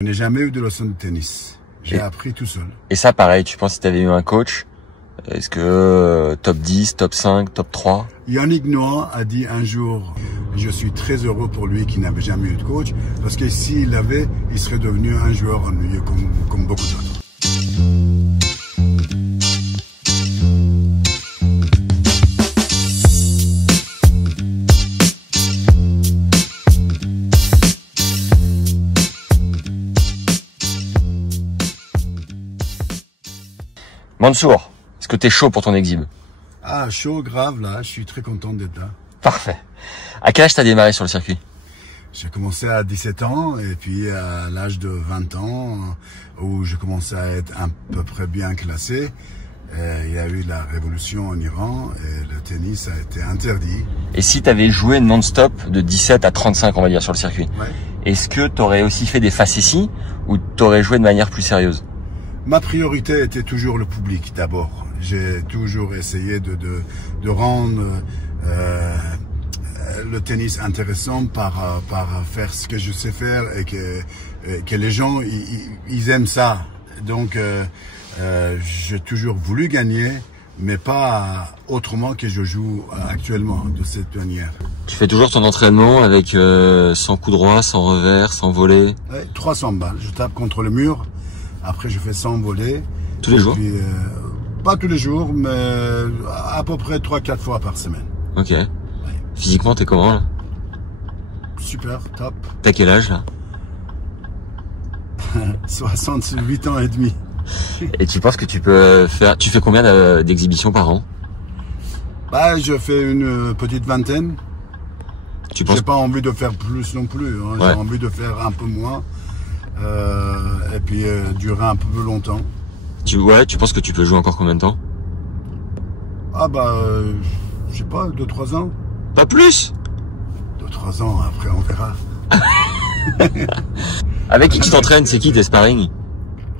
Je n'ai jamais eu de leçon de tennis. J'ai appris tout seul. Et ça, pareil, tu penses si tu avais eu un coach, est-ce que top 10, top 5, top 3? Yannick Noah a dit un jour, je suis très heureux pour lui qui n'avait jamais eu de coach, parce que s'il l'avait, il serait devenu un joueur ennuyeux comme beaucoup d'autres. Mansour, est-ce que t'es chaud pour ton exhibe? Ah, chaud, grave, là, je suis très content d'être là. Parfait. À quel âge t'as démarré sur le circuit? J'ai commencé à 17 ans et puis à l'âge de 20 ans, où je commençais à être à peu près bien classé, il y a eu la révolution en Iran et le tennis a été interdit. Et si t'avais joué non-stop de 17 à 35, on va dire, sur le circuit, Ouais. est-ce que t'aurais aussi fait des facéties ou t'aurais joué de manière plus sérieuse? Ma priorité était toujours le public d'abord. J'ai toujours essayé de rendre le tennis intéressant par faire ce que je sais faire et que les gens ils aiment ça. Donc j'ai toujours voulu gagner, mais pas autrement que je joue actuellement de cette manière. Tu fais toujours ton entraînement avec sans coup droit, sans revers, sans volley? Ouais, 300 balles. Je tape contre le mur. Après, je fais 100 volets. Tous les jours? Puis, pas tous les jours, mais à peu près 3-4 fois par semaine. Ok. Ouais. Physiquement, t'es comment là? Super, top. T'as quel âge là? 68 ans et demi. Et tu penses que tu peux faire... Tu fais combien d'exhibitions par an? Bah, je fais une petite vingtaine. Tu penses... J'ai pas envie de faire plus non plus. Hein. Ouais. J'ai envie de faire un peu moins. Et puis durer un peu plus longtemps. Tu penses que tu peux jouer encore combien de temps? Ah bah, je sais pas, 2-3 ans. Pas plus? 2-3 ans, après on verra. Avec qui tu t'entraînes? C'est qui tes sparring?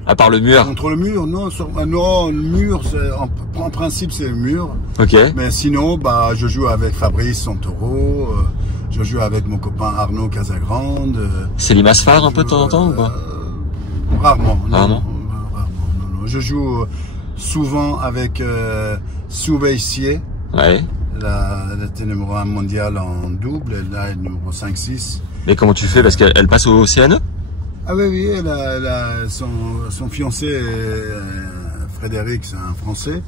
À part le mur? Contre le mur, non, non, le mur, en principe c'est le mur. Ok. Mais sinon, bah, je joue avec Fabrice Santoro, je joue avec mon copain Arnaud Casagrande. C'est les masses-phares un peu de temps en temps ou pas? Rarement. Non, Rarement? non. Je joue souvent avec Soubeissier, Ouais. elle était numéro 1 mondial en double, elle est numéro 5-6. Mais comment tu fais? Parce qu'elle passe au CNE? Ah oui, elle a son fiancé, Frédéric, c'est un Français.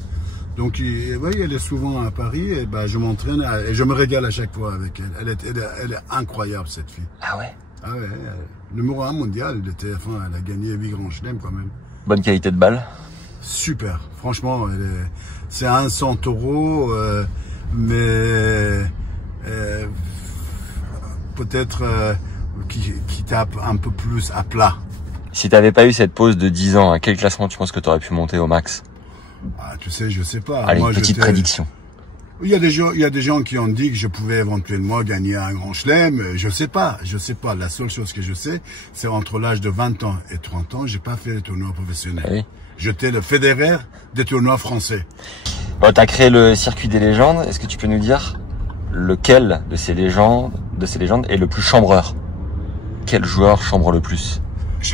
Donc, oui, elle est souvent à Paris et bah, je m'entraîne et je me régale à chaque fois avec elle. Elle est incroyable, cette fille. Ah ouais? Ah ouais, numéro 1 mondial, elle a gagné 8 grands chelems quand même. Bonne qualité de balle? Super, franchement, c'est un Santoro, mais peut-être qui tape un peu plus à plat. Si t'avais pas eu cette pause de 10 ans, à quel classement tu penses que t'aurais pu monter au max? Ah, tu sais, je sais pas. Allez, Moi, une petite prédiction. Il y a des gens qui ont dit que je pouvais éventuellement gagner un grand chelem. Je sais pas. La seule chose que je sais, c'est entre l'âge de 20 ans et 30 ans, j'ai pas fait les tournois professionnels. Oui. J'étais le Federer des tournois français. Bon, t'as créé le circuit des légendes. Est-ce que tu peux nous dire lequel de ces légendes est le plus chambreur? Quel joueur chambre le plus?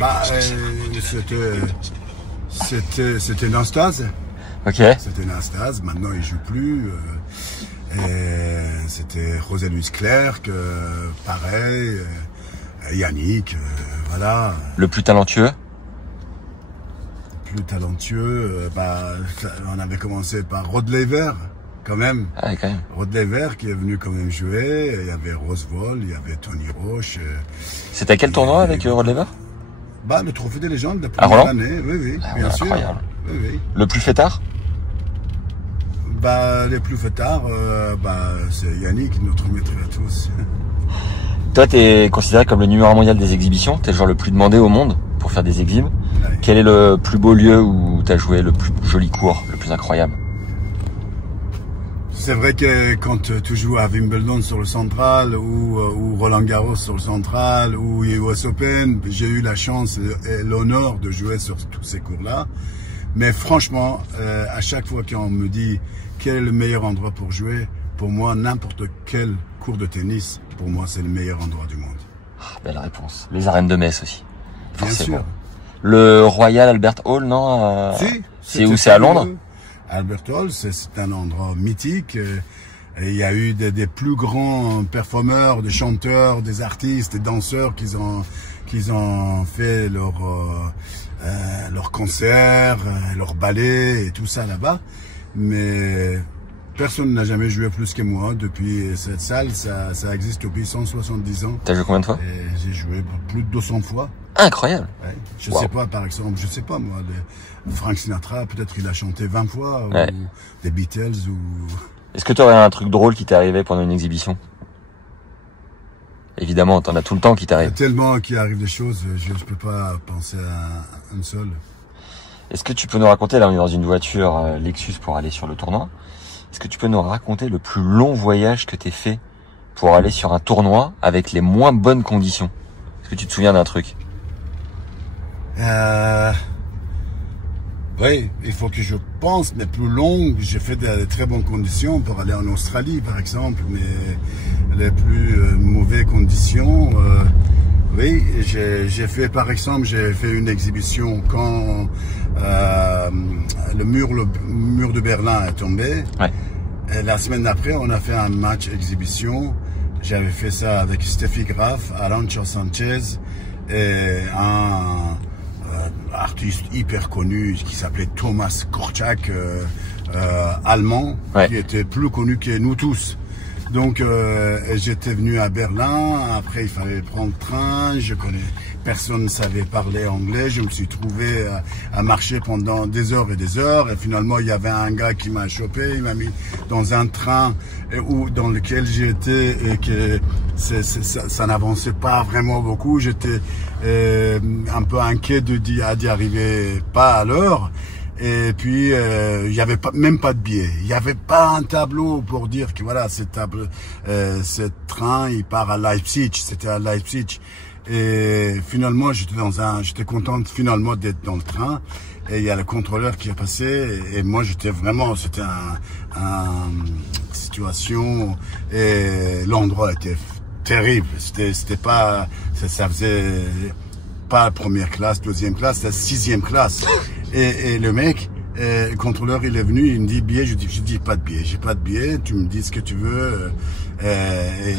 Bah, c'était Nastase. Ok. C'était Nastase. Maintenant, il joue plus. C'était José Luis Clerc, pareil. Yannick, voilà. Le plus talentueux? Plus talentueux, on avait commencé par Rod Laver, quand même. Ah, quand même. Rod Laver qui est venu quand même jouer. Il y avait Rosewall, il y avait Tony Roche. C'était à quel tournoi avec Rod Laver? Bah, le trophée des légendes de la À première Roland? année, oui, Ah, bien ouais, sûr. incroyable. Oui. Le plus fêtard? Bah, les plus fêtards, c'est Yannick, notre maître à tous. Toi, t'es considéré comme le numéro 1 mondial des exhibitions. T'es le joueur le plus demandé au monde pour faire des exhibes. Ouais. Quel est le plus beau lieu où t'as joué le plus joli cours, le plus incroyable? C'est vrai que quand tu joues à Wimbledon sur le central ou Roland Garros sur le central ou US Open, j'ai eu la chance et l'honneur de jouer sur tous ces cours-là. Mais franchement, à chaque fois qu'on me dit quel est le meilleur endroit pour jouer, pour moi, n'importe quel cours de tennis, pour moi, c'est le meilleur endroit du monde. Ah, belle réponse. Les arènes de Metz aussi. forcément. Le Royal Albert Hall, non Si, c'est où? C'est à Londres? Albert Hall, c'est un endroit mythique. Et il y a eu des plus grands performeurs, des chanteurs, des artistes, des danseurs qui ont fait leur concert, leur ballet et tout ça là-bas. Mais personne n'a jamais joué plus que moi depuis cette salle. Ça existe depuis 170 ans. T'as joué combien de fois? J'ai joué plus de 200 fois. Incroyable. Ouais. Je sais pas, par exemple, je sais pas moi, Frank Sinatra, peut-être il a chanté 20 fois, ou des Beatles, ou... Est-ce que tu aurais un truc drôle qui t'est arrivé pendant une exhibition? Évidemment, t'en as tout le temps qui t'arrive. Il y a tellement qu'il arrive des choses, je peux pas penser à une seule. Est-ce que tu peux nous raconter, là on est dans une voiture Lexus pour aller sur le tournoi, est-ce que tu peux nous raconter le plus long voyage que t'aies fait pour aller sur un tournoi avec les moins bonnes conditions? Est-ce que tu te souviens d'un truc? Oui, il faut que je pense, mais plus long, j'ai fait de très bonnes conditions pour aller en Australie, par exemple, mais les plus mauvaises conditions, oui, j'ai fait, par exemple, j'ai fait une exhibition quand le mur de Berlin est tombé. Ouais. Et la semaine d'après, on a fait un match exhibition. J'avais fait ça avec Steffi Graf, Arantxa Sanchez et un artiste hyper connu qui s'appelait Thomas Korczak, allemand, qui était plus connu que nous tous. Donc j'étais venu à Berlin, après il fallait prendre le train, personne ne savait parler anglais, je me suis trouvé à marcher pendant des heures, et finalement il y avait un gars qui m'a chopé, il m'a mis dans un train dans lequel j'étais et que ça n'avançait pas vraiment beaucoup, j'étais un peu inquiet d'y arriver pas à l'heure. Et puis il y avait même pas de billet, il y avait pas un tableau pour dire que voilà, ce train il part à Leipzig, c'était à Leipzig. Et finalement j'étais content finalement d'être dans le train, et il y a le contrôleur qui est passé, et moi c'était vraiment, c'était une situation, et l'endroit était terrible, c'était pas, ça faisait pas première classe, deuxième classe, c'est 6e classe. Et le mec, le contrôleur, il est venu, il me dit billet, je dis pas de billet, j'ai pas de billet, tu me dis ce que tu veux. Et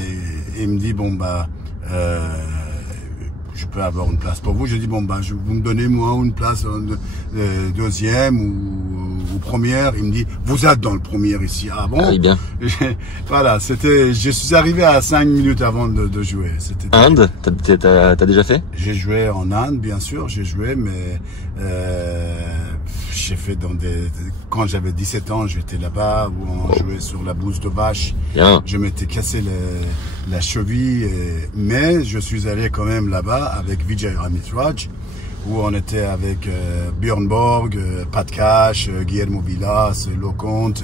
il me dit bon bah je peux avoir une place pour vous. Je dis bon bah vous me donnez moi une place deuxième ou première. Il me dit vous êtes dans le premier ici. Ah bon? Ah oui, bien. Voilà, je suis arrivé à 5 minutes avant de jouer. Inde, t'as déjà fait? J'ai joué en Inde, bien sûr, j'ai joué, mais j'ai fait quand j'avais 17 ans, j'étais là-bas, où on jouait sur la bouse de vache. Bien. Je m'étais cassé la cheville, mais je suis allé quand même là-bas avec Vijay Amitraj, où on était avec Björn Borg, Pat Cash, Guillermo Vilas, Lecomte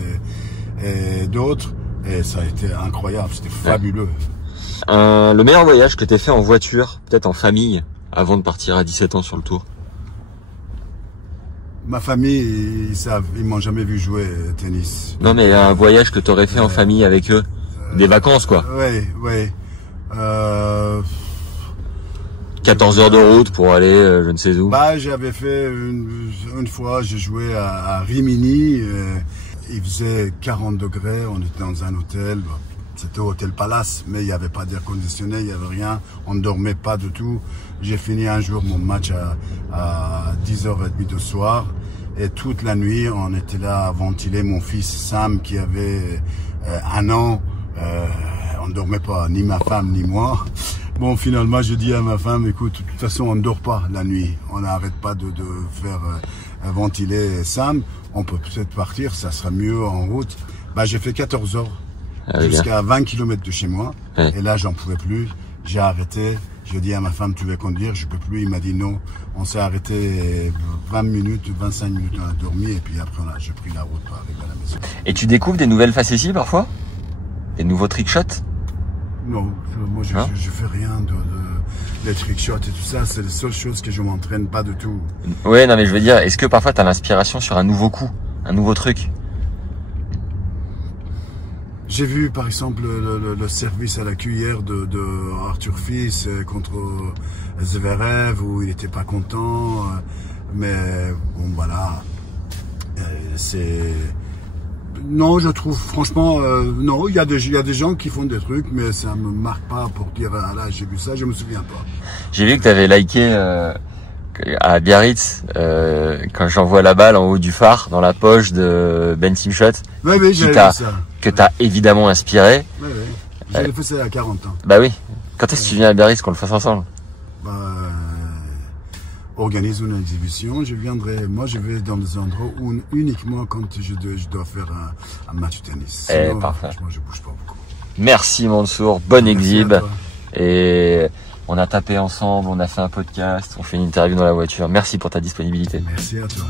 et d'autres. Et ça a été incroyable, c'était fabuleux. Le meilleur voyage que t'aies fait en voiture, peut-être en famille, avant de partir à 17 ans sur le tour? Ma famille, ils m'ont jamais vu jouer au tennis. Non, mais un voyage que t'aurais fait en famille avec eux, des vacances quoi. Oui. 14 heures de route pour aller je ne sais où. Bah, j'avais fait une fois, j'ai joué à Rimini. Il faisait 40 degrés, on était dans un hôtel. C'était Hôtel Palace, mais il n'y avait pas d'air conditionné, il n'y avait rien. On ne dormait pas du tout. J'ai fini un jour mon match à 10h30 du soir. Et toute la nuit, on était là à ventiler mon fils Sam qui avait 1 an. On ne dormait pas, ni ma femme, ni moi. Bon, finalement, je dis à ma femme, écoute, de toute façon, on ne dort pas la nuit. On n'arrête pas de faire ventiler Sam. On peut peut-être partir, ça sera mieux en route. Bah, j'ai fait 14 heures. Jusqu'à 20 km de chez moi. Ouais. Et là, j'en pouvais plus. J'ai arrêté. J'ai dit à ma femme, tu veux conduire? Je peux plus. Il m'a dit non. On s'est arrêté 20 minutes, 25 minutes, on a dormi. Et puis après, j'ai pris la route pour arriver à la maison. Et tu découvres des nouvelles facéties parfois? Des nouveaux trickshots? Non, moi, je fais rien les trickshots et tout ça. C'est les seules choses que je m'entraîne pas du tout. Ouais, non, mais je veux dire, est-ce que parfois tu as l'inspiration sur un nouveau coup, un nouveau truc? J'ai vu par exemple le service à la cuillère de Arthur Fils contre Zverev où il n'était pas content. Mais bon voilà, c'est... Non, je trouve franchement, non, il y a des gens qui font des trucs, mais ça me marque pas pour dire, ah là j'ai vu ça, je me souviens pas. J'ai vu que tu avais liké à Biarritz quand j'envoie la balle en haut du phare dans la poche de Ben Simshot, Oui, j'avais vu ça. Que t'as évidemment inspiré. Oui. J'avais fait ça il y a 40 ans. Bah oui. Quand est-ce que tu viens à Biarritz qu'on le fasse ensemble? Organise une exhibition, je viendrai. Moi, je vais dans des endroits où uniquement quand je dois faire un match de tennis. Sinon, parfait. Franchement, je bouge pas beaucoup. Merci Mansour, bonne Merci exhib. à toi. Et on a tapé ensemble, on a fait un podcast, on fait une interview dans la voiture. Merci pour ta disponibilité. Merci à toi.